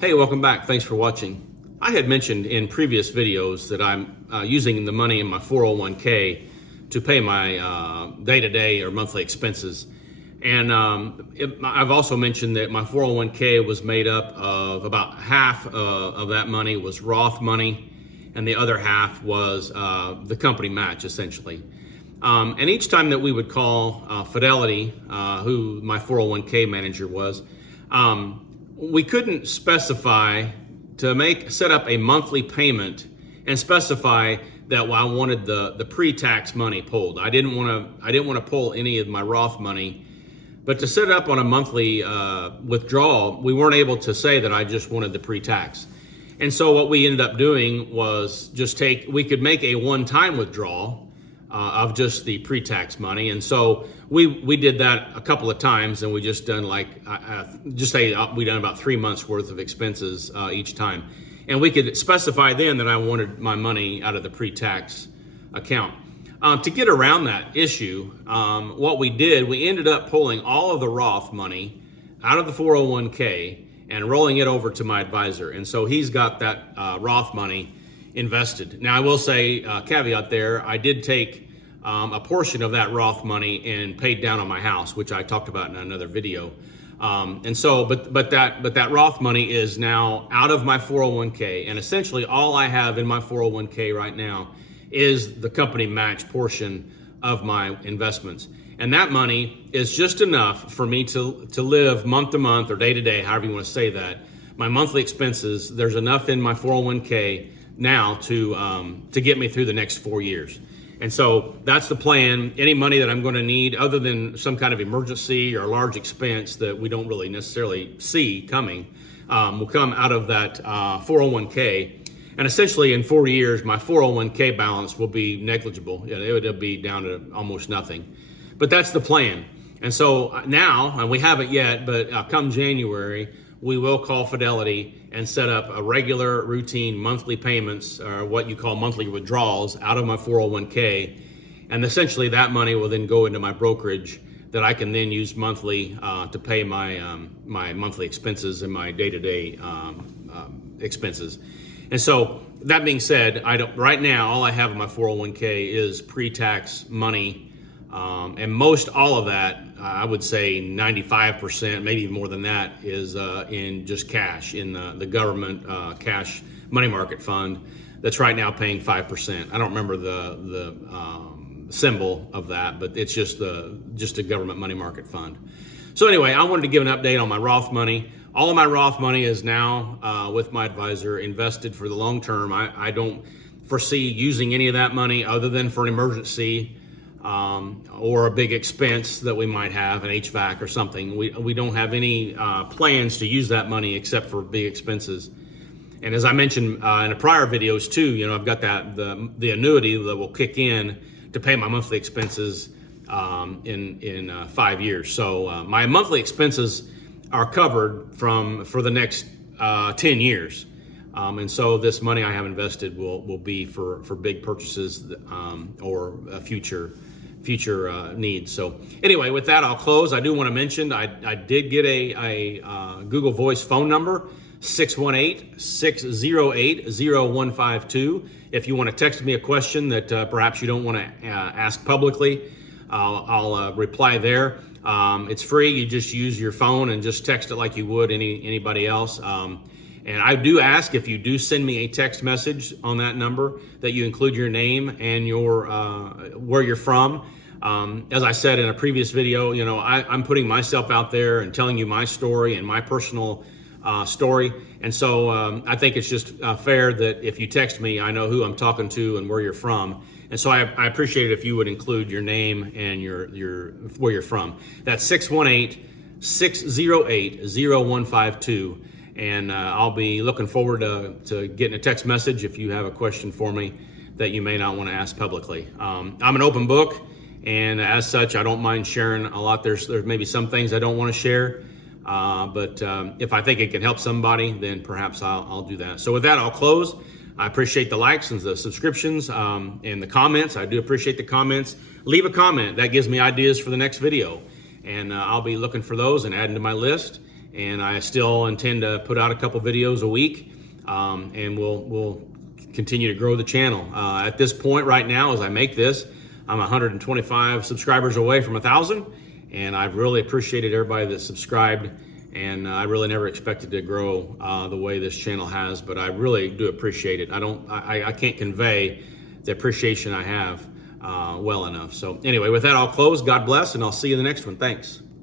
Hey, welcome back. Thanks for watching. I had mentioned in previous videos that I'm using the money in my 401k to pay my day-to-day or monthly expenses. And I've also mentioned that my 401k was made up of about half of that money was Roth money, and the other half was the company match, essentially. And each time that we would call Fidelity, who my 401k manager was, we couldn't specify to set up a monthly payment and specify that I wanted the pre-tax money pulled. I didn't want to pull any of my Roth money, but to set it up on a monthly withdrawal, we weren't able to say that I just wanted the pre-tax. And so what we ended up doing was we could make a one-time withdrawal of just the pre-tax money. And so we did that a couple of times, and we just done we done about 3 months worth of expenses each time. And we could specify then that I wanted my money out of the pre-tax account. To get around that issue, what we did, we ended up pulling all of the Roth money out of the 401k and rolling it over to my advisor. And so he's got that Roth money invested. Now, I will say, caveat there, I did take a portion of that Roth money and paid down on my house, which I talked about in another video. And so, but that Roth money is now out of my 401k, and essentially all I have in my 401k right now is the company match portion of my investments. And that money is just enough for me to live month to month or day to day, however you want to say that. My monthly expenses, there's enough in my 401k now to get me through the next 4 years. And so that's the plan. Any money that I'm going to need, other than some kind of emergency or large expense that we don't really necessarily see coming, will come out of that 401k. And essentially in 4 years, my 401k balance will be negligible. It would be down to almost nothing. But that's the plan. And so now, and we haven't yet, but come January, we will call Fidelity and set up a regular routine monthly payments, or what you call monthly withdrawals, out of my 401k. And essentially that money will then go into my brokerage that I can then use monthly to pay my monthly expenses and my day-to-day expenses. And so that being said, right now, all I have in my 401k is pre-tax money. And most all of that, I would say 95%, maybe more than that, is in just cash in the government cash money market fund that's right now paying 5%. I don't remember the symbol of that, but it's just a government money market fund. So anyway, I wanted to give an update on my Roth money. All of my Roth money is now with my advisor, invested for the long term. I don't foresee using any of that money other than for an emergency. Or a big expense that we might have, an HVAC or something. We don't have any plans to use that money except for big expenses. And as I mentioned in the prior videos too, I've got the annuity that will kick in to pay my monthly expenses in 5 years. So my monthly expenses are covered for the next 10 years. And so this money I have invested will be for big purchases or future needs. So anyway, with that, I'll close. I do want to mention I did get a Google Voice phone number, 618-608-0152. If you want to text me a question that perhaps you don't want to ask publicly, I'll reply there. It's free. You just use your phone and just text it like you would anybody else. And I do ask, if you do send me a text message on that number, that you include your name and your where you're from. As I said in a previous video, I'm putting myself out there and telling you my story and my personal story. And so I think it's just fair that if you text me, I know who I'm talking to and where you're from. And so I appreciate it if you would include your name and your where you're from. That's 618-608-0152. And I'll be looking forward to getting a text message if you have a question for me that you may not want to ask publicly. I'm an open book, and as such, I don't mind sharing a lot. There's maybe some things I don't want to share, but if I think it can help somebody, then perhaps I'll do that. So with that, I'll close. I appreciate the likes and the subscriptions and the comments. I do appreciate the comments. Leave a comment. That gives me ideas for the next video, and I'll be looking for those and adding to my list. and I still intend to put out a couple videos a week, and we'll continue to grow the channel. At this point right now, as I make this, I'm 125 subscribers away from 1,000, and I've really appreciated everybody that subscribed, and I really never expected to grow the way this channel has, but I really do appreciate it. I can't convey the appreciation I have well enough. So anyway, with that, I'll close. God bless, and I'll see you in the next one. Thanks.